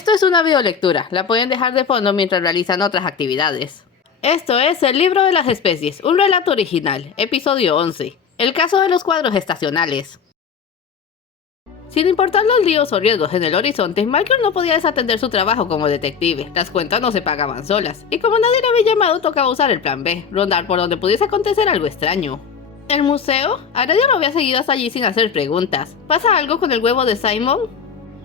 Esto es una videolectura, la pueden dejar de fondo mientras realizan otras actividades. Esto es El libro de las especies, un relato original, episodio 11, el caso de los cuadros estacionales. Sin importar los líos o riesgos en el horizonte, Michael no podía desatender su trabajo como detective. Las cuentas no se pagaban solas, y como nadie le había llamado, tocaba usar el plan B, rondar por donde pudiese acontecer algo extraño. ¿El museo? Aredia lo había seguido hasta allí sin hacer preguntas. ¿Pasa algo con el huevo de Simon?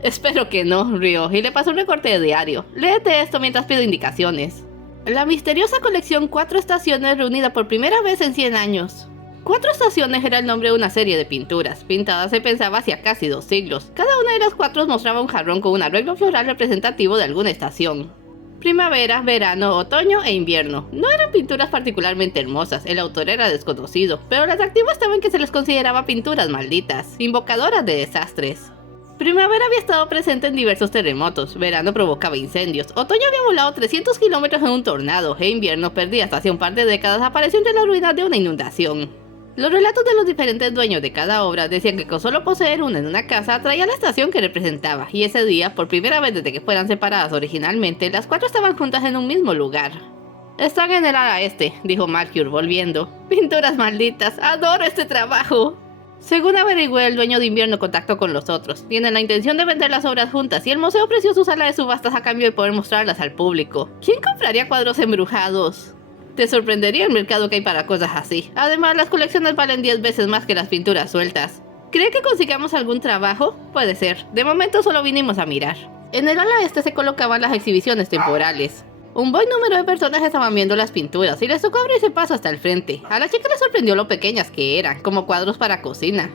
Espero que no, rió, y le pasó un recorte de diario. Léete esto mientras pido indicaciones. La misteriosa colección 4 estaciones reunida por primera vez en 100 años. 4 estaciones era el nombre de una serie de pinturas, pintadas se pensaba hacia casi 2 siglos. Cada una de las 4 mostraba un jarrón con un arreglo floral representativo de alguna estación. Primavera, verano, otoño e invierno. No eran pinturas particularmente hermosas, el autor era desconocido, pero lo atractivo estaba en que se les consideraba pinturas malditas, invocadoras de desastres. Primavera había estado presente en diversos terremotos, verano provocaba incendios, otoño había volado 300 kilómetros en un tornado, e invierno, perdido hasta hace un par de décadas, apareció entre las ruinas de una inundación. Los relatos de los diferentes dueños de cada obra decían que con solo poseer una en una casa atraía la estación que representaba, y ese día, por primera vez desde que fueran separadas originalmente, las 4 estaban juntas en un mismo lugar. Están en el ala este, dijo Malcure volviendo. Pinturas malditas, adoro este trabajo. Según averigué, el dueño de invierno contactó con los otros. Tienen la intención de vender las obras juntas y el museo ofreció su sala de subastas a cambio de poder mostrarlas al público. ¿Quién compraría cuadros embrujados? Te sorprendería el mercado que hay para cosas así. Además, las colecciones valen 10 veces más que las pinturas sueltas. ¿Cree que consigamos algún trabajo? Puede ser. De momento solo vinimos a mirar. En el ala este se colocaban las exhibiciones temporales. Un buen número de personas estaban viendo las pinturas y les tocó abrirse paso hasta el frente. A la chica le sorprendió lo pequeñas que eran, como cuadros para cocina.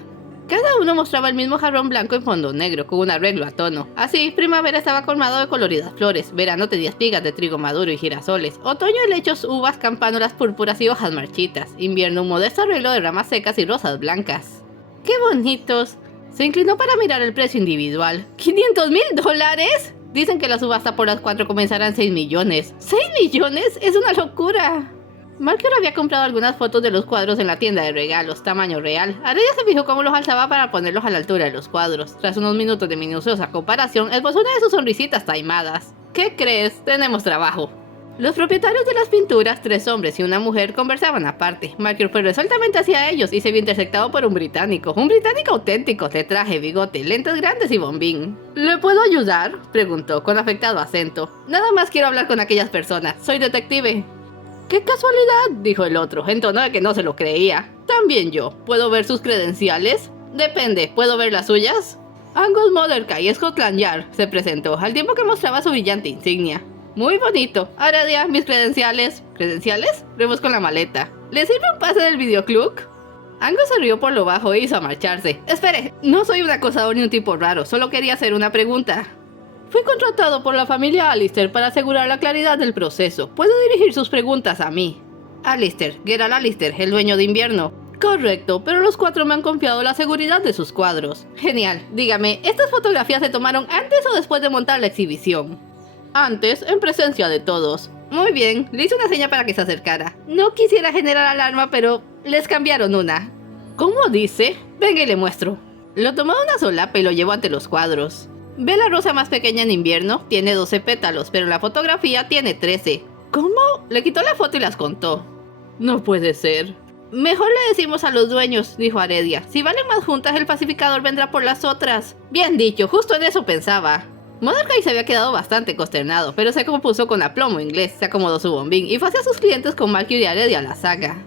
Cada uno mostraba el mismo jarrón blanco en fondo negro, con un arreglo a tono. Así, primavera estaba colmado de coloridas flores, verano tenía espigas de trigo maduro y girasoles, otoño helechos, uvas, campánulas púrpuras y hojas marchitas, invierno un modesto arreglo de ramas secas y rosas blancas. ¡Qué bonitos! Se inclinó para mirar el precio individual. ¿$500,000? Dicen que la subasta por las 4 comenzará en 6 millones. ¿6 millones? ¡Es una locura! Malcure había comprado algunas fotos de los cuadros en la tienda de regalos, tamaño real. Aredia se fijó cómo los alzaba para ponerlos a la altura de los cuadros. Tras unos minutos de minuciosa comparación, esbozó una de sus sonrisitas taimadas. ¿Qué crees? Tenemos trabajo. Los propietarios de las pinturas, 3 hombres y una mujer, conversaban aparte. Malcure fue resueltamente hacia ellos y se vio interceptado por un británico auténtico, de traje, bigote, lentes grandes y bombín. ¿Le puedo ayudar?, preguntó con afectado acento. Nada más quiero hablar con aquellas personas, soy detective. ¡Qué casualidad!, dijo el otro, en tono de que no se lo creía. También yo. ¿Puedo ver sus credenciales? Depende, ¿puedo ver las suyas? Angus Motherkay, Scotland Yard, se presentó, al tiempo que mostraba su brillante insignia. Muy bonito. Aredia, mis credenciales. ¿Credenciales? Rebuscó en la maleta. ¿Le sirve un pase del videoclub? Angus se rió por lo bajo e hizo a marcharse. Espere, no soy un acosador ni un tipo raro, solo quería hacer una pregunta. Fui contratado por la familia Alistair para asegurar la claridad del proceso. Puede dirigir sus preguntas a mí. Alistair, Gerald Alistair, el dueño de invierno. Correcto, pero los 4 me han confiado la seguridad de sus cuadros. Genial, dígame, ¿estas fotografías se tomaron antes o después de montar la exhibición? Antes, en presencia de todos. Muy bien, le hice una seña para que se acercara. No quisiera generar alarma, pero les cambiaron una. ¿Cómo dice? Venga y le muestro. Lo tomó de una solapa y lo llevó ante los cuadros. ¿Ve la rosa más pequeña en invierno? Tiene 12 pétalos, pero la fotografía tiene 13. ¿Cómo? Le quitó la foto y las contó. No puede ser. Mejor le decimos a los dueños, dijo Aredia. Si valen más juntas, el pacificador vendrá por las otras. Bien dicho, justo en eso pensaba. Motherkay se había quedado bastante consternado, pero se compuso con aplomo inglés, se acomodó su bombín y fue hacia sus clientes con Malcure y Aredia a la saga.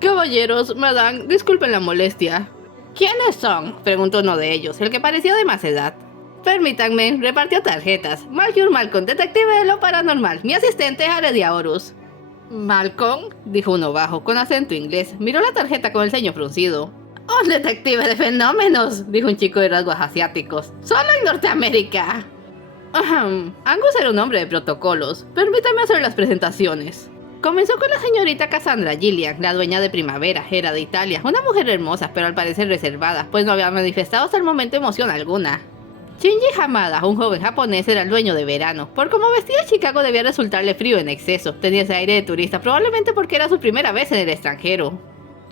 Caballeros, madame, disculpen la molestia. ¿Quiénes son?, preguntó uno de ellos, el que parecía de más edad. Permítanme, repartió tarjetas. Malcure Malcolm, detective de lo paranormal, mi asistente Aredia Horus. ¿Malcolm?, dijo uno bajo, con acento inglés, miró la tarjeta con el ceño fruncido. ¡Un detective de fenómenos!, dijo un chico de rasgos asiáticos. ¡Solo en Norteamérica! Angus era un hombre de protocolos. Permítame hacer las presentaciones. Comenzó con la señorita Cassandra Gillian, la dueña de Primavera, era de Italia, una mujer hermosa, pero al parecer reservada, pues no había manifestado hasta el momento emoción alguna. Shinji Hamada, un joven japonés, era el dueño de Verano. Por como vestía Chicago debía resultarle frío en exceso, tenía ese aire de turista, probablemente porque era su primera vez en el extranjero.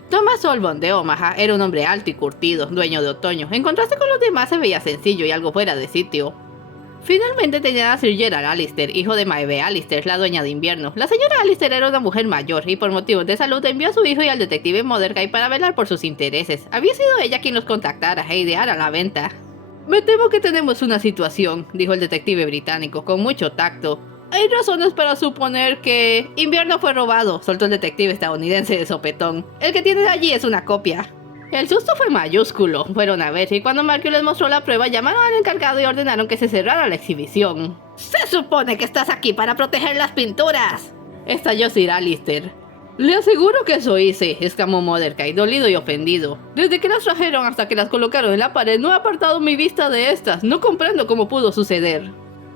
Thomas Olbon de Omaha era un hombre alto y curtido, dueño de Otoño. En contraste con los demás se veía sencillo y algo fuera de sitio. Finalmente tenían a Sir Gerald Allister, hijo de Maeve Allister, la dueña de Invierno. La señora Allister era una mujer mayor y por motivos de salud envió a su hijo y al detective Mordecai para velar por sus intereses. Había sido ella quien los contactara e ideara la venta. Me temo que tenemos una situación, dijo el detective británico, con mucho tacto. Hay razones para suponer que Invierno fue robado, soltó el detective estadounidense de sopetón. El que tienes allí es una copia. El susto fue mayúsculo. Fueron a ver y cuando Marcus les mostró la prueba llamaron al encargado y ordenaron que se cerrara la exhibición. Se supone que estás aquí para proteger las pinturas, estalló Sir Allister. Le aseguro que eso hice, exclamó Mordecai, dolido y ofendido. Desde que las trajeron hasta que las colocaron en la pared no he apartado mi vista de estas. No comprendo cómo pudo suceder.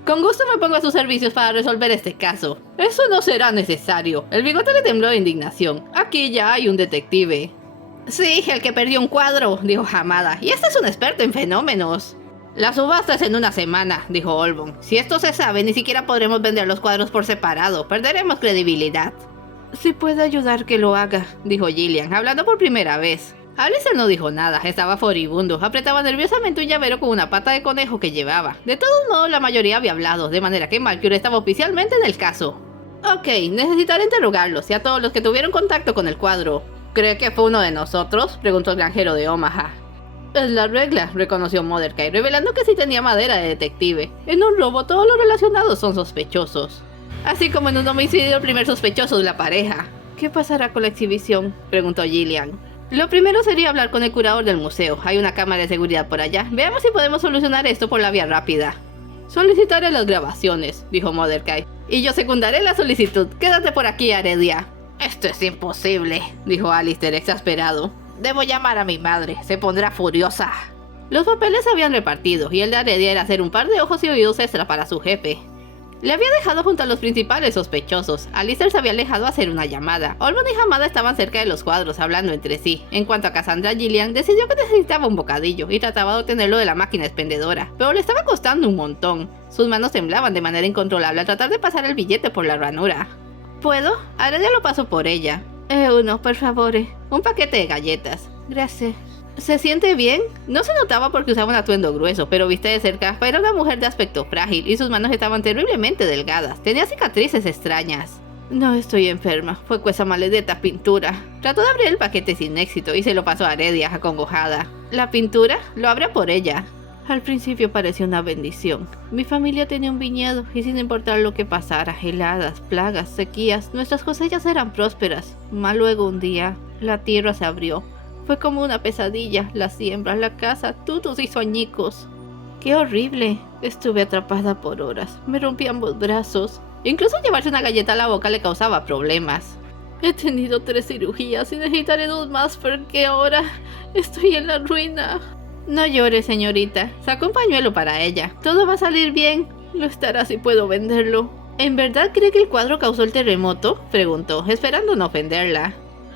Con gusto me pongo a sus servicios para resolver este caso. Eso no será necesario. El bigote le tembló de indignación. Aquí ya hay un detective. Sí, el que perdió un cuadro, dijo Hamada. Y este es un experto en fenómenos. La subasta es en una semana, dijo Olbon. Si esto se sabe, ni siquiera podremos vender los cuadros por separado. Perderemos credibilidad. Si puede ayudar que lo haga, dijo Gillian, hablando por primera vez. Alistair no dijo nada, estaba furibundo, apretaba nerviosamente un llavero con una pata de conejo que llevaba. De todos modos, la mayoría había hablado, de manera que Mercury estaba oficialmente en el caso. Ok, necesitaré interrogarlos y a todos los que tuvieron contacto con el cuadro. ¿Cree que fue uno de nosotros?, preguntó el granjero de Omaha. Es la regla, reconoció Mordecai, revelando que sí tenía madera de detective. En un robo todos los relacionados son sospechosos. Así como en un homicidio el primer sospechoso de la pareja. ¿Qué pasará con la exhibición?, preguntó Gillian. Lo primero sería hablar con el curador del museo. Hay una cámara de seguridad por allá. Veamos si podemos solucionar esto por la vía rápida. Solicitaré las grabaciones, dijo Mordecai. Y yo secundaré la solicitud. Quédate por aquí, Heredia. Esto es imposible, dijo Alistair exasperado. Debo llamar a mi madre. Se pondrá furiosa. Los papeles se habían repartido y el de Heredia era hacer un par de ojos y oídos extra para su jefe. Le había dejado junto a los principales sospechosos. Alistair se había alejado a hacer una llamada. Olbon y Hamada estaban cerca de los cuadros, hablando entre sí. En cuanto a Cassandra, Gillian decidió que necesitaba un bocadillo y trataba de obtenerlo de la máquina expendedora, pero le estaba costando un montón. Sus manos temblaban de manera incontrolable al tratar de pasar el billete por la ranura. ¿Puedo? Heredia lo pasó por ella. Uno, por favor. Un paquete de galletas. Gracias. ¿Se siente bien? No se notaba porque usaba un atuendo grueso, pero vista de cerca, era una mujer de aspecto frágil y sus manos estaban terriblemente delgadas. Tenía cicatrices extrañas. No estoy enferma, fue con esa maldita pintura. Trató de abrir el paquete sin éxito y se lo pasó a Heredia, acongojada. ¿La pintura? Lo abrió por ella. Al principio parecía una bendición. Mi familia tenía un viñedo y sin importar lo que pasara, heladas, plagas, sequías, nuestras cosechas eran prósperas. Mas luego un día, la tierra se abrió. Fue como una pesadilla, las siembras, la casa, todos hizo añicos. ¡Qué horrible! Estuve atrapada por horas, me rompí ambos brazos. Incluso llevarse una galleta a la boca le causaba problemas. He tenido 3 cirugías y necesitaré 2 más porque ahora estoy en la ruina. No llore, señorita. Sacó un pañuelo para ella. Todo va a salir bien. Lo estará si puedo venderlo. ¿En verdad cree que el cuadro causó el terremoto?, preguntó, esperando no ofenderla.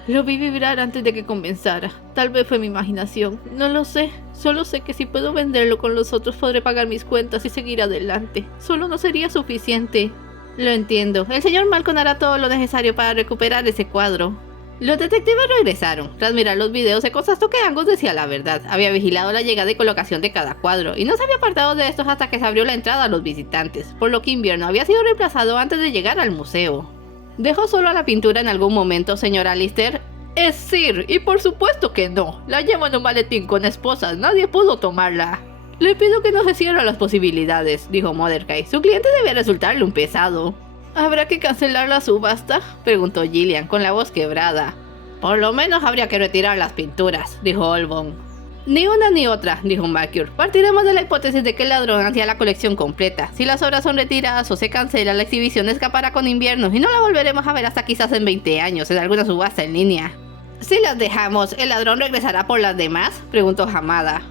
Lo vi vibrar antes de que comenzara. Tal vez fue mi imaginación. No lo sé. Solo sé que si puedo venderlo con los otros podré pagar mis cuentas y seguir adelante. Solo no sería suficiente. Lo entiendo. El señor Malcolm hará todo lo necesario para recuperar ese cuadro. Los detectives regresaron. Tras mirar los videos se constató que Angus decía la verdad. Había vigilado la llegada y colocación de cada cuadro y no se había apartado de estos hasta que se abrió la entrada a los visitantes, por lo que Invierno había sido reemplazado antes de llegar al museo. ¿Dejó solo a la pintura en algún momento, señor Alistair? Es Sir, y por supuesto que no. La llevo en un maletín con esposas, nadie pudo tomarla. Le pido que no se cierren las posibilidades, dijo Mordecai. Su cliente debe resultarle un pesado. ¿Habrá que cancelar la subasta?, preguntó Gillian con la voz quebrada. Por lo menos habría que retirar las pinturas, dijo Olbon. Ni una ni otra, dijo Mercury. Partiremos de la hipótesis de que el ladrón hacía la colección completa. Si las obras son retiradas o se cancela, la exhibición escapará con Invierno y no la volveremos a ver hasta quizás en 20 años, en alguna subasta en línea. Si las dejamos, ¿el ladrón regresará por las demás?, preguntó Hamada.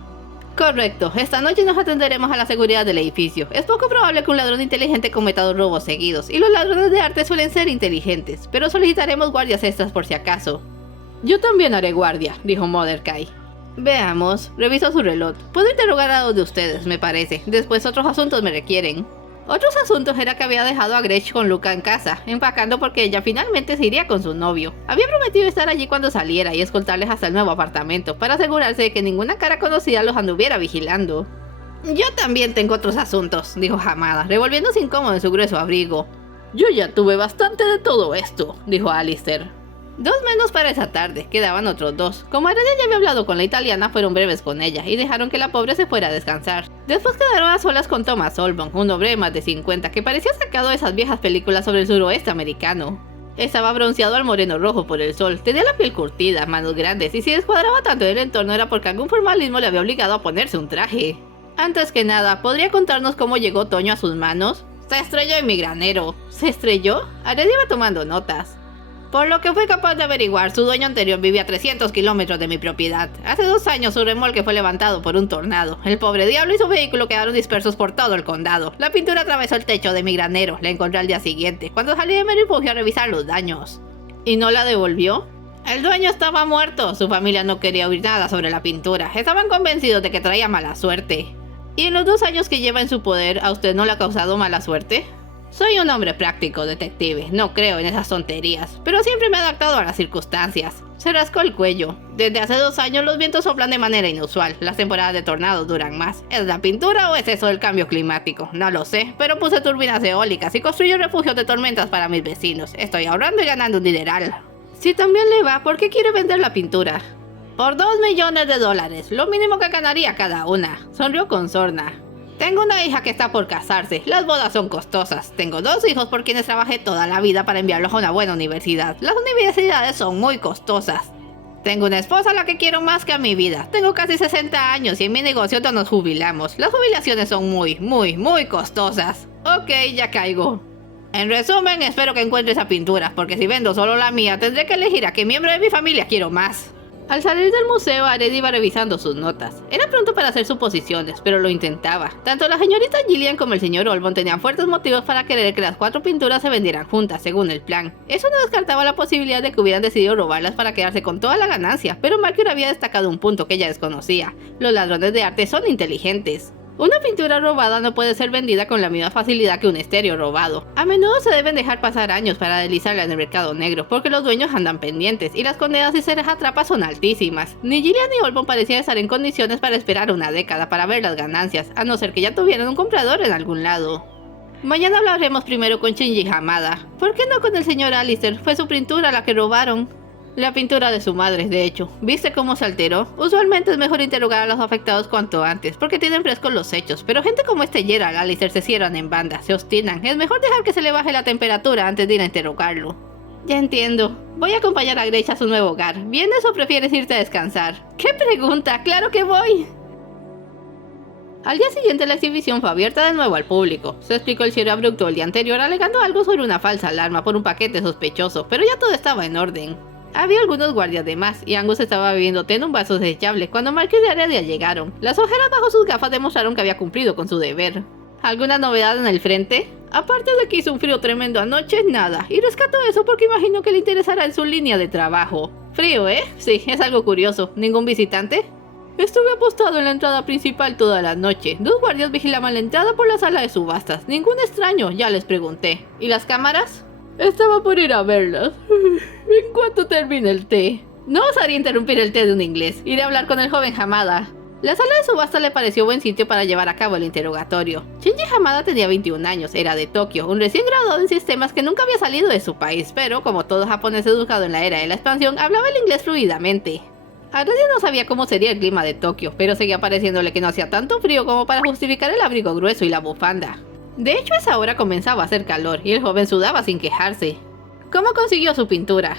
Correcto, esta noche nos atenderemos a la seguridad del edificio. Es poco probable que un ladrón inteligente cometa 2 robos seguidos, y los ladrones de arte suelen ser inteligentes, pero solicitaremos guardias extras por si acaso. Yo también haré guardia, dijo Mordecai. Veamos, revisó su reloj. Puedo interrogar a 2 de ustedes, me parece. Después otros asuntos me requieren. Otros asuntos era que había dejado a Gretchen con Luca en casa, empacando porque ella finalmente se iría con su novio. Había prometido estar allí cuando saliera y escoltarles hasta el nuevo apartamento, para asegurarse de que ninguna cara conocida los anduviera vigilando. Yo también tengo otros asuntos, dijo Hamada, revolviéndose incómodo en su grueso abrigo. Yo ya tuve bastante de todo esto, dijo Alistair. 2 menos para esa tarde, quedaban otros 2. Como Aradia ya había hablado con la italiana, fueron breves con ella y dejaron que la pobre se fuera a descansar. Después quedaron a solas con Thomas Olbon, un hombre de más de 50 que parecía sacado de esas viejas películas sobre el suroeste americano. Estaba bronceado al moreno rojo por el sol, tenía la piel curtida, manos grandes y si descuadraba tanto en el entorno era porque algún formalismo le había obligado a ponerse un traje. Antes que nada, ¿podría contarnos cómo llegó Toño a sus manos? Se estrelló en mi granero. ¿Se estrelló? Aradia iba tomando notas. Por lo que fui capaz de averiguar, su dueño anterior vivía a 300 kilómetros de mi propiedad. Hace 2 años su remolque fue levantado por un tornado. El pobre diablo y su vehículo quedaron dispersos por todo el condado. La pintura atravesó el techo de mi granero. La encontré al día siguiente, cuando salí de mi refugio a revisar los daños. ¿Y no la devolvió? El dueño estaba muerto. Su familia no quería oír nada sobre la pintura. Estaban convencidos de que traía mala suerte. ¿Y en los 2 años que lleva en su poder, a usted no le ha causado mala suerte? Soy un hombre práctico, detective. No creo en esas tonterías, pero siempre me he adaptado a las circunstancias. Se rascó el cuello. Desde hace 2 años los vientos soplan de manera inusual. Las temporadas de tornados duran más. ¿Es la pintura o es eso del cambio climático? No lo sé, pero puse turbinas eólicas y construyo refugios de tormentas para mis vecinos. Estoy ahorrando y ganando un dineral. Si también le va, ¿por qué quiere vender la pintura? Por $2 millones, lo mínimo que ganaría cada una. Sonrió con sorna. Tengo una hija que está por casarse, las bodas son costosas. Tengo 2 hijos por quienes trabajé toda la vida para enviarlos a una buena universidad. Las universidades son muy costosas. Tengo una esposa a la que quiero más que a mi vida. Tengo casi 60 años y en mi negocio no nos jubilamos. Las jubilaciones son muy costosas. Ok, ya caigo. En resumen, espero que encuentre esa pintura, porque si vendo solo la mía, tendré que elegir a qué miembro de mi familia quiero más. Al salir del museo, Aradia iba revisando sus notas. Era pronto para hacer suposiciones, pero lo intentaba. Tanto la señorita Gillian como el señor Olbon tenían fuertes motivos para querer que las 4 pinturas se vendieran juntas, según el plan. Eso no descartaba la posibilidad de que hubieran decidido robarlas para quedarse con toda la ganancia, pero Mercury había destacado un punto que ella desconocía. Los ladrones de arte son inteligentes. Una pintura robada no puede ser vendida con la misma facilidad que un estéreo robado. A menudo se deben dejar pasar años para deslizarla en el mercado negro, porque los dueños andan pendientes y las condenas si se les atrapa son altísimas. Ni Gillian ni Olbon parecían estar en condiciones para esperar una década para ver las ganancias, a no ser que ya tuvieran un comprador en algún lado. Mañana hablaremos primero con Shinji Hamada. ¿Por qué no con el señor Alistair? Fue su pintura la que robaron. La pintura de su madre, de hecho. ¿Viste cómo se alteró? Usualmente es mejor interrogar a los afectados cuanto antes, porque tienen frescos los hechos, pero gente como Gerald Alistair se cierran en banda, se obstinan. Es mejor dejar que se le baje la temperatura antes de ir a interrogarlo. Ya entiendo. Voy a acompañar a Grace a su nuevo hogar. ¿Vienes o prefieres irte a descansar? ¡Qué pregunta! ¡Claro que voy! Al día siguiente la exhibición fue abierta de nuevo al público. Se explicó el cierre abrupto el día anterior alegando algo sobre una falsa alarma por un paquete sospechoso, pero ya todo estaba en orden. Había algunos guardias de más y Angus estaba bebiendo té en un vaso desechable cuando Marquis y Aradia llegaron. Las ojeras bajo sus gafas demostraron que había cumplido con su deber. ¿Alguna novedad en el frente? Aparte de que hizo un frío tremendo anoche, nada. Y rescato eso porque imagino que le interesará en su línea de trabajo. Frío, ¿eh? Sí, es algo curioso. ¿Ningún visitante? Estuve apostado en la entrada principal toda la noche. 2 guardias vigilaban la entrada por la sala de subastas. Ningún extraño, ya les pregunté. ¿Y las cámaras? Estaba por ir a verlas. En cuanto termine el té. No osaría interrumpir el té de un inglés. Iré a hablar con el joven Hamada. La sala de subasta le pareció buen sitio para llevar a cabo el interrogatorio. Shinji Hamada tenía 21 años, era de Tokio, un recién graduado en sistemas que nunca había salido de su país, pero como todo japonés educado en la era de la expansión, hablaba el inglés fluidamente. Aradia no sabía cómo sería el clima de Tokio, pero seguía pareciéndole que no hacía tanto frío como para justificar el abrigo grueso y la bufanda. De hecho, a esa hora comenzaba a hacer calor y el joven sudaba sin quejarse. ¿Cómo consiguió su pintura?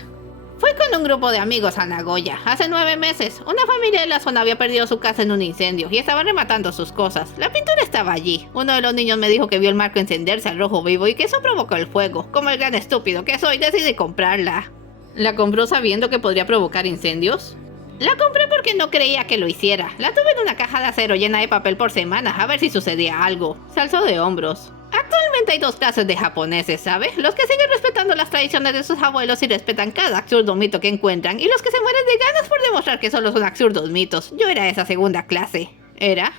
Fui con un grupo de amigos a Nagoya, hace 9 meses. Una familia de la zona había perdido su casa en un incendio y estaban rematando sus cosas. La pintura estaba allí. Uno de los niños me dijo que vio el marco encenderse al rojo vivo y que eso provocó el fuego. Como el gran estúpido que soy, decidí comprarla. ¿La compró sabiendo que podría provocar incendios? La compré porque no creía que lo hiciera. La tuve en una caja de acero llena de papel por semana, a ver si sucedía algo. Se alzó de hombros. Actualmente hay 2 clases de japoneses, ¿sabes? Los que siguen respetando las tradiciones de sus abuelos y respetan cada absurdo mito que encuentran, y los que se mueren de ganas por demostrar que solo son absurdos mitos. Yo era esa segunda clase. ¿Era?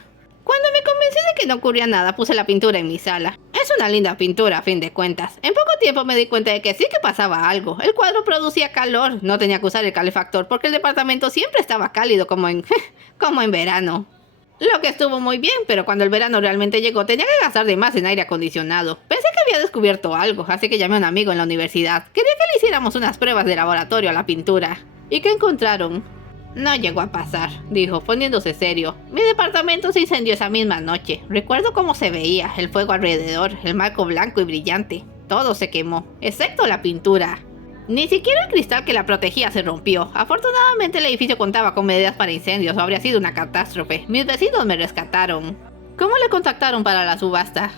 Cuando me convencí de que no ocurría nada, puse la pintura en mi sala. Es una linda pintura, a fin de cuentas. En poco tiempo me di cuenta de que sí que pasaba algo. El cuadro producía calor. No tenía que usar el calefactor porque el departamento siempre estaba cálido como en verano. Lo que estuvo muy bien, pero cuando el verano realmente llegó tenía que gastar de más en aire acondicionado. Pensé que había descubierto algo, así que llamé a un amigo en la universidad. Quería que le hiciéramos unas pruebas de laboratorio a la pintura. ¿Y qué encontraron? No llegó a pasar, dijo, poniéndose serio. Mi departamento se incendió esa misma noche. Recuerdo cómo se veía, el fuego alrededor, el marco blanco y brillante. Todo se quemó, excepto la pintura. Ni siquiera el cristal que la protegía se rompió. Afortunadamente el edificio contaba con medidas para incendios o habría sido una catástrofe. Mis vecinos me rescataron. ¿Cómo le contactaron para la subasta?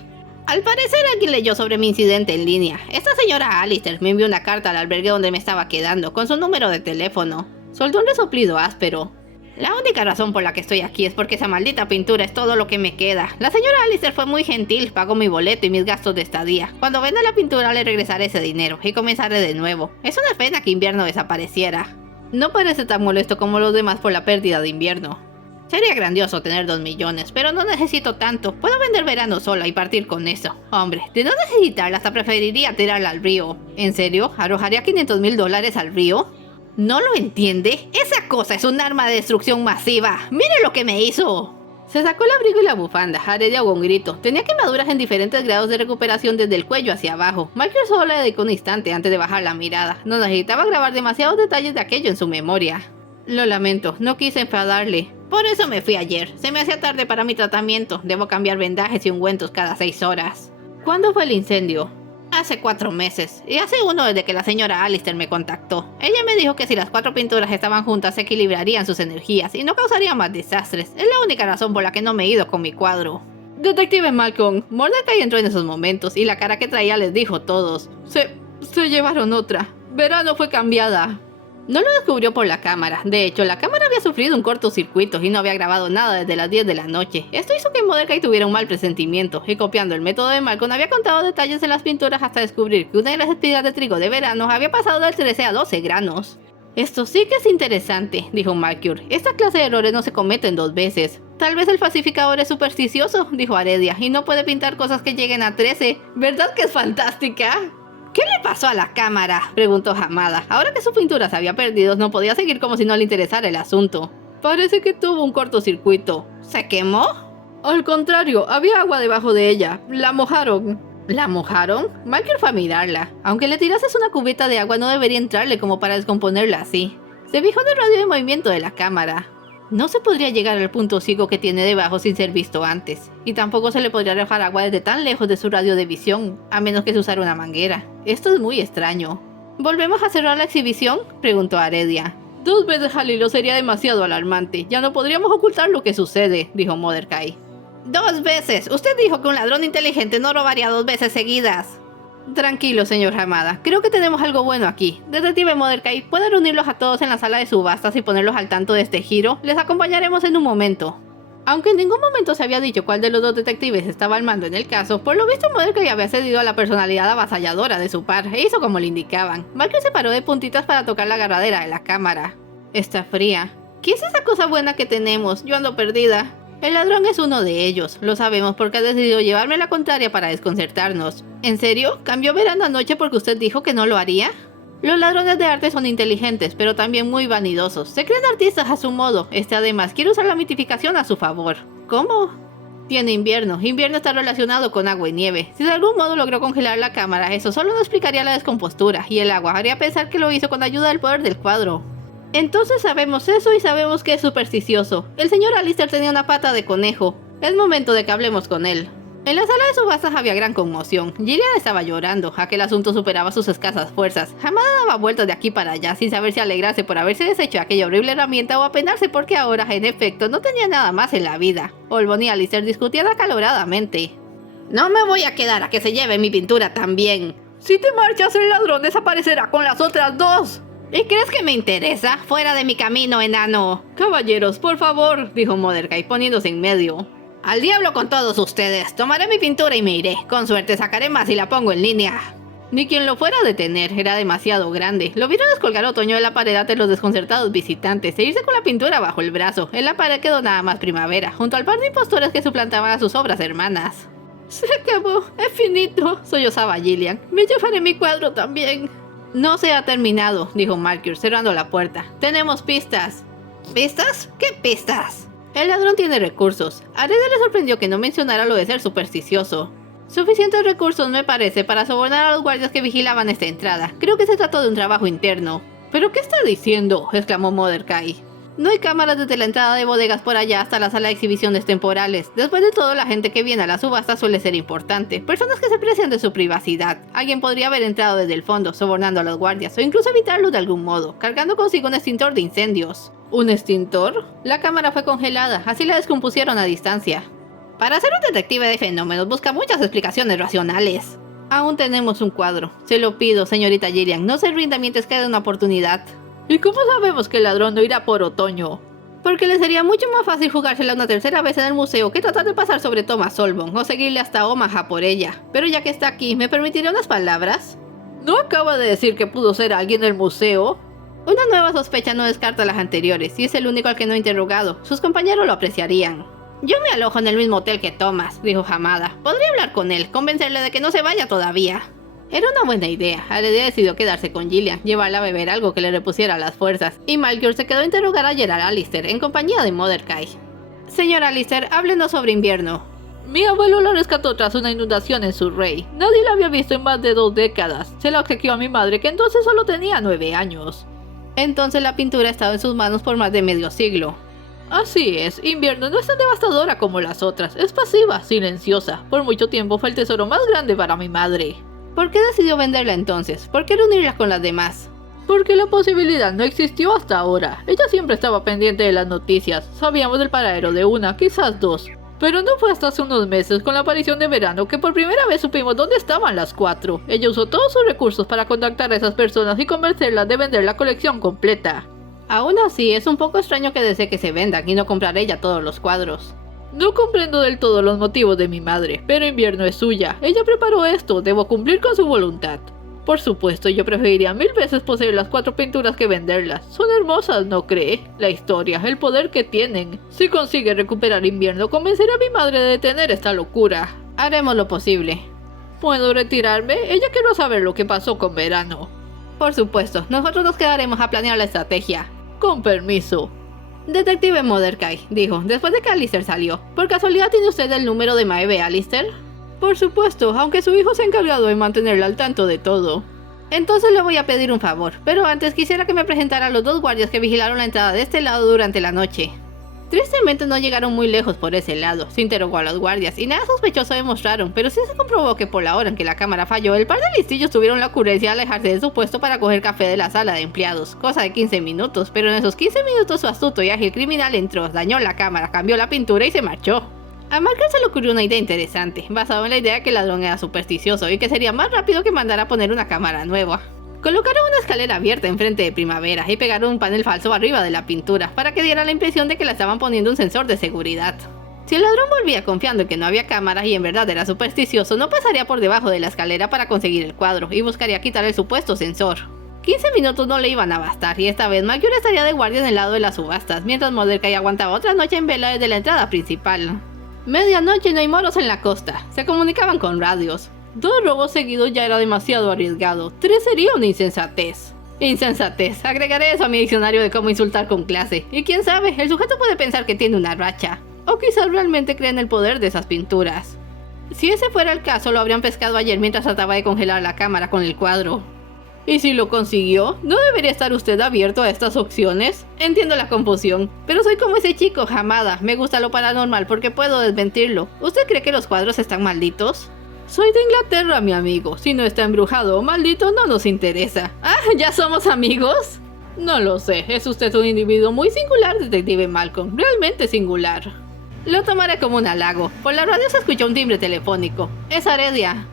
Al parecer alguien leyó sobre mi incidente en línea. Esta señora Alistair me envió una carta al albergue donde me estaba quedando, con su número de teléfono. Soltó un resoplido áspero. La única razón por la que estoy aquí es porque esa maldita pintura es todo lo que me queda. La señora Alistair fue muy gentil, pagó mi boleto y mis gastos de estadía. Cuando venda la pintura le regresaré ese dinero y comenzaré de nuevo. Es una pena que invierno desapareciera. No parece tan molesto como los demás por la pérdida de invierno. Sería grandioso tener 2 millones, pero no necesito tanto. Puedo vender verano sola y partir con eso. Hombre, de no necesitarla hasta preferiría tirarla al río. ¿En serio? ¿Arrojaría $500,000 al río? ¿No lo entiende? Esa cosa es un arma de destrucción masiva. ¡Mire lo que me hizo! Se sacó el abrigo y la bufanda. Heredia ahogó un grito. Tenía quemaduras en diferentes grados de recuperación desde el cuello hacia abajo. Michael solo le dedicó un instante antes de bajar la mirada. No necesitaba grabar demasiados detalles de aquello en su memoria. Lo lamento, no quise enfadarle. Por eso me fui ayer. Se me hacía tarde para mi tratamiento. Debo cambiar vendajes y ungüentos cada 6 horas. ¿Cuándo fue el incendio? Hace 4 meses, y hace uno desde que la señora Alistair me contactó. Ella me dijo que si las 4 pinturas estaban juntas se equilibrarían sus energías y no causarían más desastres. Es la única razón por la que no me he ido con mi cuadro. Detective Malcolm, Mordecai entró en esos momentos y la cara que traía les dijo todos. Se llevaron otra. Verano fue cambiada. No lo descubrió por la cámara. De hecho, la cámara había sufrido un cortocircuito y no había grabado nada desde las 10 de la noche. Esto hizo que Mordecai tuviera un mal presentimiento, y copiando el método de Malcolm había contado detalles de las pinturas hasta descubrir que una de las espigas de trigo de verano había pasado del 13 a 12 granos. Esto sí que es interesante, dijo Malcolm. Esta clase de errores no se cometen 2 veces. Tal vez el falsificador es supersticioso, dijo Heredia, y no puede pintar cosas que lleguen a 13. ¿Verdad que es fantástica? ¿Qué le pasó a la cámara?, preguntó Hamada. Ahora que su pintura se había perdido, no podía seguir como si no le interesara el asunto. Parece que tuvo un cortocircuito. ¿Se quemó? Al contrario, había agua debajo de ella. La mojaron. ¿La mojaron? Michael fue a mirarla. Aunque le tirases una cubeta de agua no debería entrarle como para descomponerla así. Se fijó en el radio de movimiento de la cámara. No se podría llegar al punto ciego que tiene debajo sin ser visto antes, y tampoco se le podría arrojar agua desde tan lejos de su radio de visión, a menos que se usara una manguera. Esto es muy extraño. ¿Volvemos a cerrar la exhibición?, preguntó Heredia. 2 veces al hilo sería demasiado alarmante. Ya no podríamos ocultar lo que sucede, dijo Mordecai. 2 veces. Usted dijo que un ladrón inteligente no robaría 2 veces seguidas. Tranquilo, señor Hamada. Creo que tenemos algo bueno aquí. Detective Mordecai, ¿puede reunirlos a todos en la sala de subastas y ponerlos al tanto de este giro? Les acompañaremos en un momento. Aunque en ningún momento se había dicho cuál de los 2 detectives estaba al mando en el caso, por lo visto Mordecai había cedido a la personalidad avasalladora de su par e hizo como le indicaban. Michael se paró de puntitas para tocar la agarradera de la cámara. Está fría. ¿Qué es esa cosa buena que tenemos? Yo ando perdida. El ladrón es uno de ellos, lo sabemos porque ha decidido llevarme la contraria para desconcertarnos. ¿En serio? ¿Cambió verano anoche porque usted dijo que no lo haría? Los ladrones de arte son inteligentes, pero también muy vanidosos. Se creen artistas a su modo. Además quiere usar la mitificación a su favor. ¿Cómo? Tiene invierno. Invierno está relacionado con agua y nieve. Si de algún modo logró congelar la cámara, eso solo no explicaría la descompostura, y el agua haría pensar que lo hizo con ayuda del poder del cuadro. Entonces sabemos eso y sabemos que es supersticioso. El señor Alistair tenía una pata de conejo. Es momento de que hablemos con él. En la sala de subastas había gran conmoción. Gillian estaba llorando. Aquel asunto superaba sus escasas fuerzas. Hamada daba vueltas de aquí para allá sin saber si alegrarse por haberse deshecho aquella horrible herramienta o apenarse porque ahora, en efecto, no tenía nada más en la vida. Olbon y Alistair discutían acaloradamente. No me voy a quedar a que se lleve mi pintura también. Si te marchas, el ladrón desaparecerá con las otras 2. ¿Y crees que me interesa? Fuera de mi camino, enano. Caballeros, por favor, dijo Mordecai poniéndose en medio. Al diablo con todos ustedes. Tomaré mi pintura y me iré. Con suerte sacaré más y la pongo en línea. Ni quien lo fuera a detener. Era demasiado grande. Lo vieron descolgar otoño de la pared ante los desconcertados visitantes e irse con la pintura bajo el brazo. En la pared quedó nada más primavera, junto al par de impostores que suplantaban a sus obras hermanas. Se acabó. Es finito, sollozaba Gillian. Me llevaré mi cuadro también. No se ha terminado, dijo Malcolm cerrando la puerta. Tenemos pistas. ¿Pistas? ¿Qué pistas? El ladrón tiene recursos. A Heredia le sorprendió que no mencionara lo de ser supersticioso. Suficientes recursos me parece para sobornar a los guardias que vigilaban esta entrada. Creo que se trató de un trabajo interno. ¿Pero qué está diciendo?, exclamó Mordecai. No hay cámaras desde la entrada de bodegas por allá hasta la sala de exhibiciones temporales. Después de todo, la gente que viene a la subasta suele ser importante. Personas que se precian de su privacidad. Alguien podría haber entrado desde el fondo, sobornando a los guardias, o incluso evitarlo de algún modo, cargando consigo un extintor de incendios. ¿Un extintor? La cámara fue congelada, así la descompusieron a distancia. Para ser un detective de fenómenos busca muchas explicaciones racionales. Aún tenemos un cuadro. Se lo pido, señorita Gillian, no se rinda mientras quede una oportunidad. ¿Y cómo sabemos que el ladrón no irá por otoño? Porque le sería mucho más fácil jugársela una tercera vez en el museo que tratar de pasar sobre Thomas Solbon o seguirle hasta Omaha por ella. Pero ya que está aquí, ¿me permitirá unas palabras? ¿No acaba de decir que pudo ser alguien del museo? Una nueva sospecha no descarta las anteriores, y es el único al que no he interrogado. Sus compañeros lo apreciarían. Yo me alojo en el mismo hotel que Thomas, dijo Hamada. Podría hablar con él, convencerle de que no se vaya todavía. Era una buena idea. Heredia decidió quedarse con Gillian, llevarla a beber algo que le repusiera las fuerzas, y Malkior se quedó a interrogar a Gerald Allister en compañía de Mordecai. Señor Allister, háblenos sobre invierno. Mi abuelo la rescató tras una inundación en Surrey. Nadie la había visto en más de 2 décadas. Se la obsequió a mi madre, que entonces solo tenía 9 años. Entonces la pintura ha estado en sus manos por más de medio siglo. Así es, invierno no es tan devastadora como las otras. Es pasiva, silenciosa. Por mucho tiempo fue el tesoro más grande para mi madre. ¿Por qué decidió venderla entonces? ¿Por qué reunirla con las demás? Porque la posibilidad no existió hasta ahora. Ella siempre estaba pendiente de las noticias. Sabíamos del paradero de una, quizás 2. Pero no fue hasta hace unos meses, con la aparición de verano, que por primera vez supimos dónde estaban las 4. Ella usó todos sus recursos para contactar a esas personas y convencerlas de vender la colección completa. Aún así, es un poco extraño que desee que se vendan y no comprar ella todos los cuadros. No comprendo del todo los motivos de mi madre, pero invierno es suya. Ella preparó esto, debo cumplir con su voluntad. Por supuesto, yo preferiría 1000 veces poseer las 4 pinturas que venderlas. Son hermosas, ¿no cree? La historia, el poder que tienen. Si consigue recuperar invierno, convenceré a mi madre de detener esta locura. Haremos lo posible. ¿Puedo retirarme? Ella quiere saber lo que pasó con verano. Por supuesto, nosotros nos quedaremos a planear la estrategia. Con permiso. Detective Mordecai, dijo, después de que Allister salió. ¿Por casualidad tiene usted el número de Maeve Allister? Por supuesto, aunque su hijo se ha encargado de mantenerla al tanto de todo. Entonces le voy a pedir un favor, pero antes quisiera que me presentara a los 2 guardias que vigilaron la entrada de este lado durante la noche. Tristemente no llegaron muy lejos por ese lado. Se interrogó a los guardias y nada sospechoso demostraron, pero sí se comprobó que por la hora en que la cámara falló, el par de listillos tuvieron la ocurrencia de alejarse de su puesto para coger café de la sala de empleados, cosa de 15 minutos, pero en esos 15 minutos su astuto y ágil criminal entró, dañó la cámara, cambió la pintura y se marchó. A Malcolm se le ocurrió una idea interesante, basado en la idea de que el ladrón era supersticioso y que sería más rápido que mandar a poner una cámara nueva. Colocaron una escalera abierta enfrente de Primavera y pegaron un panel falso arriba de la pintura para que diera la impresión de que la estaban poniendo un sensor de seguridad. Si el ladrón volvía confiando en que no había cámaras y en verdad era supersticioso, no pasaría por debajo de la escalera para conseguir el cuadro y buscaría quitar el supuesto sensor. 15 minutos no le iban a bastar y esta vez Malkior estaría de guardia en el lado de las subastas, mientras Mordecai aguantaba otra noche en vela desde la entrada principal. Medianoche y no hay moros en la costa. Se comunicaban con radios. 2 robos seguidos ya era demasiado arriesgado. 3 sería una insensatez. Insensatez. Agregaré eso a mi diccionario de cómo insultar con clase. Y quién sabe, el sujeto puede pensar que tiene una racha. O quizás realmente cree en el poder de esas pinturas. Si ese fuera el caso, lo habrían pescado ayer mientras trataba de congelar la cámara con el cuadro. ¿Y si lo consiguió? ¿No debería estar usted abierto a estas opciones? Entiendo la confusión, pero soy como ese chico, Hamada. Me gusta lo paranormal porque puedo desmentirlo. ¿Usted cree que los cuadros están malditos? Soy de Inglaterra, mi amigo. Si no está embrujado o maldito, no nos interesa. Ah, ¿ya somos amigos? No lo sé. Es usted un individuo muy singular, detective Malcolm. Realmente singular. Lo tomaré como un halago. Por la radio se escuchó un timbre telefónico. Es Heredia.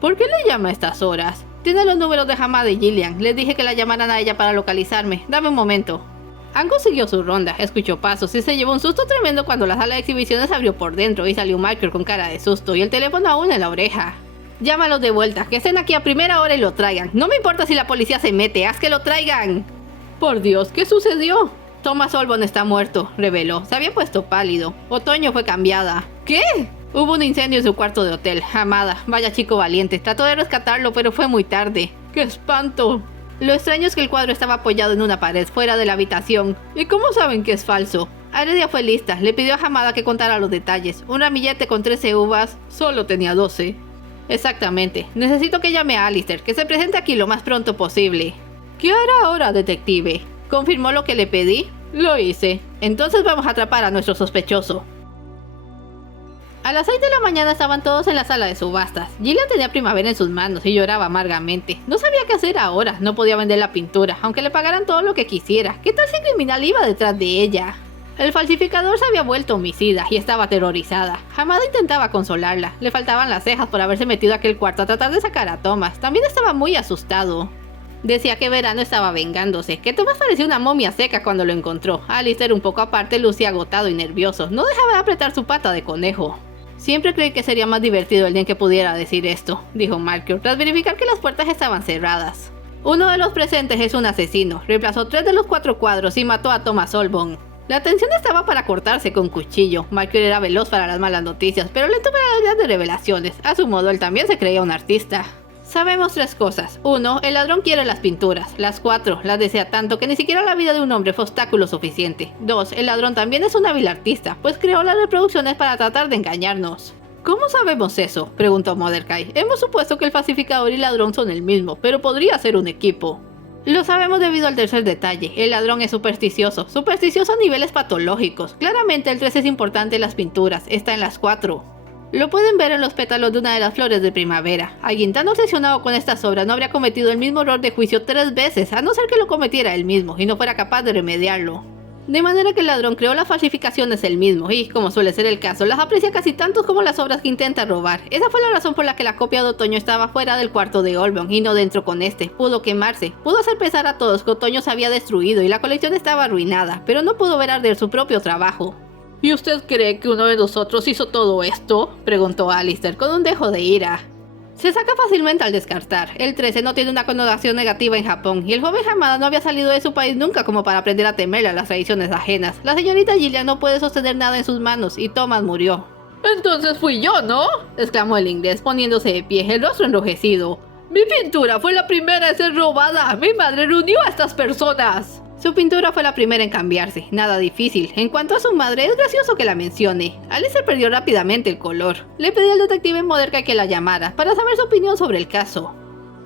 ¿Por qué le llama a estas horas? Tiene los números de Hamada y Gillian. Les dije que la llamaran a ella para localizarme. Dame un momento. Angus siguió su ronda, escuchó pasos y se llevó un susto tremendo cuando la sala de exhibiciones abrió por dentro y salió Malkior con cara de susto y el teléfono aún en la oreja. Llámalos de vuelta, que estén aquí a primera hora y lo traigan. No me importa si la policía se mete, haz que lo traigan. Por Dios, ¿qué sucedió? Thomas Solbon está muerto, reveló. Se había puesto pálido. Otoño fue cambiada. ¿Qué? Hubo un incendio en su cuarto de hotel. Hamada, vaya chico valiente. Trató de rescatarlo, pero fue muy tarde. ¡Qué espanto! Lo extraño es que el cuadro estaba apoyado en una pared fuera de la habitación. ¿Y cómo saben que es falso? Heredia fue lista, le pidió a Hamada que contara los detalles. Un ramillete con 13 uvas, solo tenía 12. Exactamente, necesito que llame a Alistair, que se presente aquí lo más pronto posible. ¿Qué hará ahora, detective? ¿Confirmó lo que le pedí? Lo hice. Entonces vamos a atrapar a nuestro sospechoso. A las 6 de la mañana estaban todos en la sala de subastas. Gillian tenía Primavera en sus manos y lloraba amargamente. No sabía qué hacer ahora, no podía vender la pintura, aunque le pagaran todo lo que quisiera. ¿Qué tal si el criminal iba detrás de ella? El falsificador se había vuelto homicida y estaba aterrorizada. Hamada intentaba consolarla, le faltaban las cejas por haberse metido a aquel cuarto a tratar de sacar a Thomas. También estaba muy asustado. Decía que Verano estaba vengándose, que Thomas parecía una momia seca cuando lo encontró. Alistair, un poco aparte, lucía agotado y nervioso. No dejaba de apretar su pata de conejo. Siempre creí que sería más divertido el día en que pudiera decir esto, dijo Malcolm, tras verificar que las puertas estaban cerradas. Uno de los presentes es un asesino, reemplazó 3 de los 4 cuadros y mató a Thomas Olbon. La tensión estaba para cortarse con cuchillo. Malcolm era veloz para las malas noticias, pero lento para las grandes revelaciones. A su modo, él también se creía un artista. Sabemos 3 cosas. 1. El ladrón quiere las pinturas. Las 4. Las desea tanto que ni siquiera la vida de un hombre fue obstáculo suficiente. 2. El ladrón también es un hábil artista, pues creó las reproducciones para tratar de engañarnos. ¿Cómo sabemos eso?, preguntó Mordecai. Hemos supuesto que el falsificador y el ladrón son el mismo, pero podría ser un equipo. Lo sabemos debido al tercer detalle. El ladrón es supersticioso a niveles patológicos. Claramente el 3 es importante en las pinturas, está en las 4. Lo pueden ver en los pétalos de una de las flores de primavera. Alguien tan obsesionado con estas obras no habría cometido el mismo error de juicio 3 veces, a no ser que lo cometiera él mismo y no fuera capaz de remediarlo. De manera que el ladrón creó las falsificaciones él mismo y, como suele ser el caso, las aprecia casi tanto como las obras que intenta robar. Esa fue la razón por la que la copia de Otoño estaba fuera del cuarto de Olbon y no dentro con este. Pudo quemarse, pudo hacer pensar a todos que Otoño se había destruido y la colección estaba arruinada, pero no pudo ver arder su propio trabajo. ¿Y usted cree que uno de nosotros hizo todo esto?, preguntó Alistair con un dejo de ira. Se saca fácilmente al descartar. El 13 no tiene una connotación negativa en Japón, y el joven Hamada no había salido de su país nunca como para aprender a temerle a las tradiciones ajenas. La señorita Gillian no puede sostener nada en sus manos, y Thomas murió. «Entonces fui yo, ¿no?», exclamó el inglés, poniéndose de pie, el rostro enrojecido. «Mi pintura fue la primera en ser robada. Mi madre reunió a estas personas». Su pintura fue la primera en cambiarse, nada difícil. En cuanto a su madre, es gracioso que la mencione. Alice perdió rápidamente el color. Le pedí al detective Mordecai que la llamara, para saber su opinión sobre el caso.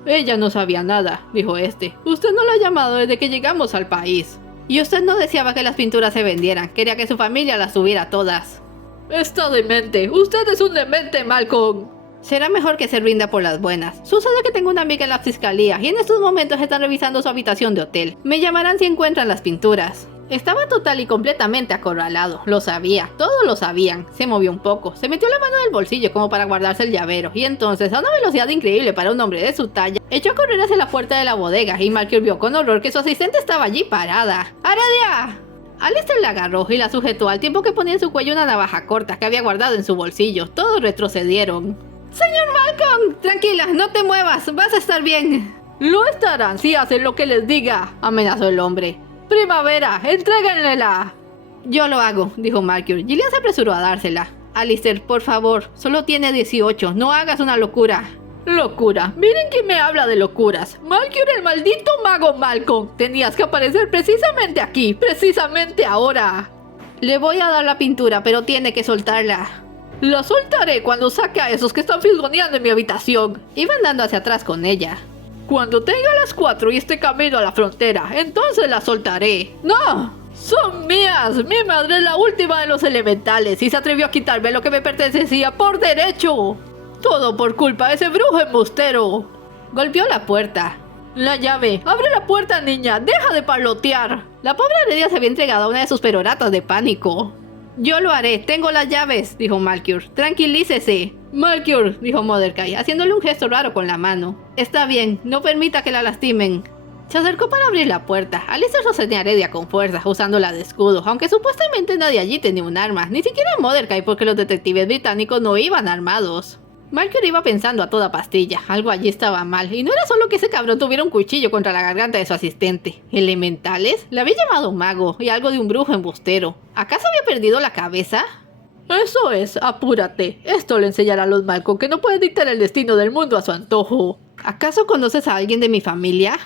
«Ella no sabía nada», dijo este. «Usted no la ha llamado desde que llegamos al país. Y usted no deseaba que las pinturas se vendieran, quería que su familia las tuviera todas». «Está demente. Usted es un demente, Malcolm». Será mejor que se rinda por las buenas. Sucede que tengo una amiga en la fiscalía y en estos momentos están revisando su habitación de hotel. Me llamarán si encuentran las pinturas. Estaba total y completamente acorralado. Lo sabía, todos lo sabían. Se movió un poco, se metió la mano en el bolsillo como para guardarse el llavero y entonces, a una velocidad increíble para un hombre de su talla, echó a correr hacia la puerta de la bodega y Malcolm vio con horror que su asistente estaba allí parada. ¡Heredia! Alistair la agarró y la sujetó al tiempo que ponía en su cuello una navaja corta que había guardado en su bolsillo. Todos retrocedieron. «Señor Malcolm, tranquila, no te muevas, vas a estar bien». «Lo estarán si hacen lo que les diga», amenazó el hombre. «Primavera, entréguenlela». «Yo lo hago», dijo Malcolm. Gillian se apresuró a dársela. «Alistair, por favor, solo tiene 18, no hagas una locura». «Locura, miren quién me habla de locuras. Malcolm, el maldito mago Malcolm. Tenías que aparecer precisamente aquí, precisamente ahora». «Le voy a dar la pintura, pero tiene que soltarla». «La soltaré cuando saque a esos que están fisgoneando en mi habitación». Iba andando hacia atrás con ella. «Cuando tenga las 4 y esté camino a la frontera, entonces la soltaré». «No, son mías. Mi madre es la última de los elementales y se atrevió a quitarme lo que me pertenecía por derecho. Todo por culpa de ese brujo embustero». Golpeó la puerta. «La llave. Abre la puerta, niña. Deja de parlotear». La pobre Heredia se había entregado a una de sus peroratas de pánico. «Yo lo haré, tengo las llaves», dijo Malcolm. «Tranquilícese». «Malcolm», dijo Mordecai, haciéndole un gesto raro con la mano. «Está bien, no permita que la lastimen». Se acercó para abrir la puerta. Alistair sostenía a Heredia con fuerza, usándola de escudo, aunque supuestamente nadie allí tenía un arma, ni siquiera Mordecai, porque los detectives británicos no iban armados. Malcolm iba pensando a toda pastilla, algo allí estaba mal, y no era solo que ese cabrón tuviera un cuchillo contra la garganta de su asistente. ¿Elementales? Le había llamado mago, y algo de un brujo embustero. ¿Acaso había perdido la cabeza? «Eso es, apúrate. Esto le enseñará a los Malcolm que no pueden dictar el destino del mundo a su antojo». «¿Acaso conoces a alguien de mi familia?»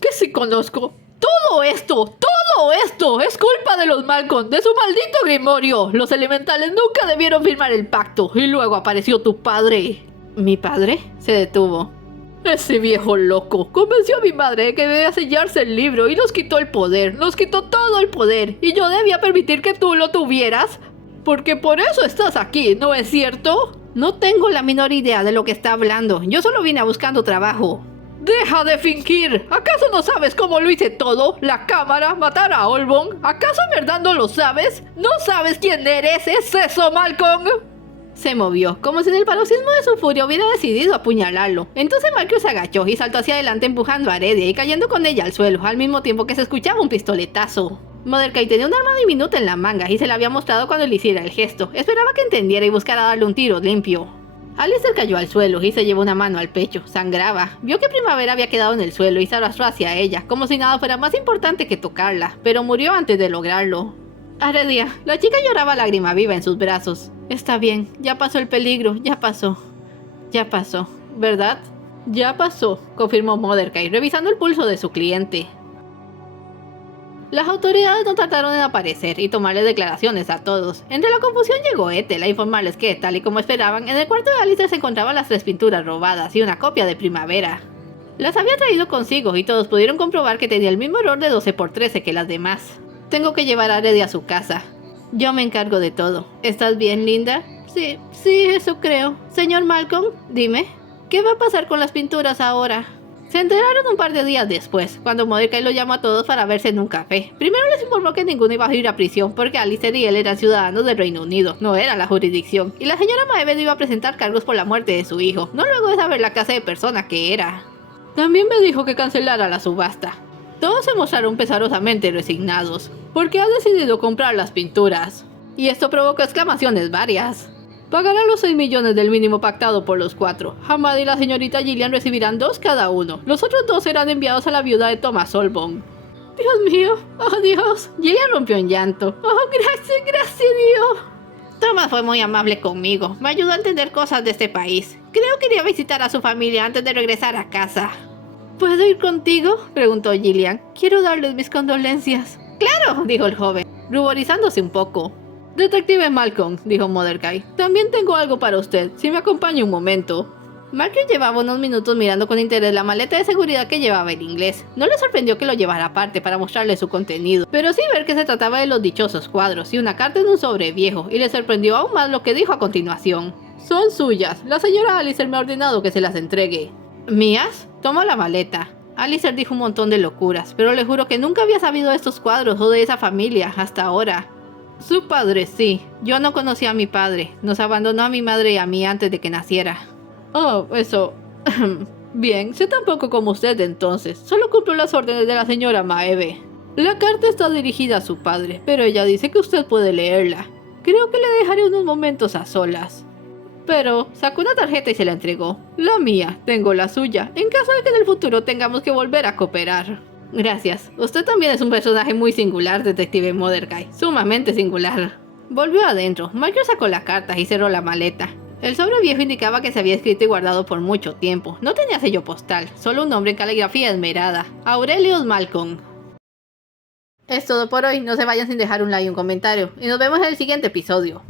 «Que sí conozco. Todo esto es culpa de los Malcolm, de su maldito grimorio. Los elementales nunca debieron firmar el pacto y luego apareció tu padre. ¿Mi padre? Se detuvo. Ese viejo loco convenció a mi madre de que debía sellarse el libro y nos quitó el poder, nos quitó todo el poder, y yo debía permitir que tú lo tuvieras, porque por eso estás aquí, ¿no es cierto? No tengo la menor idea de lo que está hablando, yo solo vine buscando trabajo. ¡Deja de fingir! ¿Acaso no sabes cómo lo hice todo? La cámara, matar a Olbon. ¿Acaso en verdad no lo sabes? ¿No sabes quién eres? ¿Es eso, Malcolm? Se movió, como si en el paroxismo de su furia hubiera decidido apuñalarlo. Entonces Malcolm se agachó y saltó hacia adelante empujando a Heredia y cayendo con ella al suelo, al mismo tiempo que se escuchaba un pistoletazo. Mordecai tenía un arma diminuta en la manga y se la había mostrado cuando le hiciera el gesto. Esperaba que entendiera y buscara darle un tiro limpio. Alistair cayó al suelo y se llevó una mano al pecho. Sangraba. Vio que Primavera había quedado en el suelo y se arrastró hacia ella, como si nada fuera más importante que tocarla, pero murió antes de lograrlo. Heredia, la chica lloraba lágrima viva en sus brazos. Está bien, ya pasó el peligro, ya pasó. Ya pasó, ¿verdad? Ya pasó, confirmó Mordecai, revisando el pulso de su cliente. Las autoridades no tardaron en aparecer y tomarle declaraciones a todos. Entre la confusión llegó Ethel a informarles que, tal y como esperaban, en el cuarto de Alistair se encontraban las 3 pinturas robadas y una copia de Primavera. Las había traído consigo y todos pudieron comprobar que tenía el mismo error de 12×13 que las demás. Tengo que llevar a Heredia a su casa. Yo me encargo de todo. ¿Estás bien, Linda? Sí, eso creo. Señor Malcolm, dime, ¿qué va a pasar con las pinturas ahora? Se enteraron un par de días después, cuando Mordecai lo llamó a todos para verse en un café. Primero les informó que ninguno iba a ir a prisión porque Alistair y él eran ciudadanos del Reino Unido, no era la jurisdicción, y la señora Maeve iba a presentar cargos por la muerte de su hijo, no luego de saber la clase de persona que era. También me dijo que cancelara la subasta. Todos se mostraron pesarosamente resignados, porque ha decidido comprar las pinturas. Y esto provocó exclamaciones varias. Pagará los 6 millones del mínimo pactado por los 4. Hamad y la señorita Gillian recibirán 2 cada uno. Los otros 2 serán enviados a la viuda de Thomas Olbon. Dios mío, oh Dios. Gillian rompió en llanto. Oh, gracias Dios. Thomas fue muy amable conmigo. Me ayudó a entender cosas de este país. Creo que iría a visitar a su familia antes de regresar a casa. ¿Puedo ir contigo?, preguntó Gillian. Quiero darles mis condolencias. ¡Claro!, dijo el joven, ruborizándose un poco. Detective Malcolm, dijo Mordecai, también tengo algo para usted, si me acompaña un momento. Malcolm llevaba unos minutos mirando con interés la maleta de seguridad que llevaba el inglés. No le sorprendió que lo llevara aparte para mostrarle su contenido, pero sí ver que se trataba de los dichosos cuadros y una carta en un sobre viejo, y le sorprendió aún más lo que dijo a continuación. Son suyas, la señora Alistair me ha ordenado que se las entregue. ¿Mías? Tomó la maleta. Alistair dijo un montón de locuras, pero le juro que nunca había sabido de estos cuadros o de esa familia hasta ahora. Su padre, sí. Yo no conocía a mi padre. Nos abandonó a mi madre y a mí antes de que naciera. Oh, eso... Bien, sé tan poco como usted entonces. Solo cumplo las órdenes de la señora Maeve. La carta está dirigida a su padre, pero ella dice que usted puede leerla. Creo que le dejaré unos momentos a solas. Pero sacó una tarjeta y se la entregó. La mía, tengo la suya, en caso de que en el futuro tengamos que volver a cooperar. Gracias. Usted también es un personaje muy singular, detective Mordecai. Sumamente singular. Volvió adentro. Malcolm sacó la carta y cerró la maleta. El sobre viejo indicaba que se había escrito y guardado por mucho tiempo. No tenía sello postal, solo un nombre en caligrafía esmerada. Aurelius Malcolm. Es todo por hoy. No se vayan sin dejar un like y un comentario. Y nos vemos en el siguiente episodio.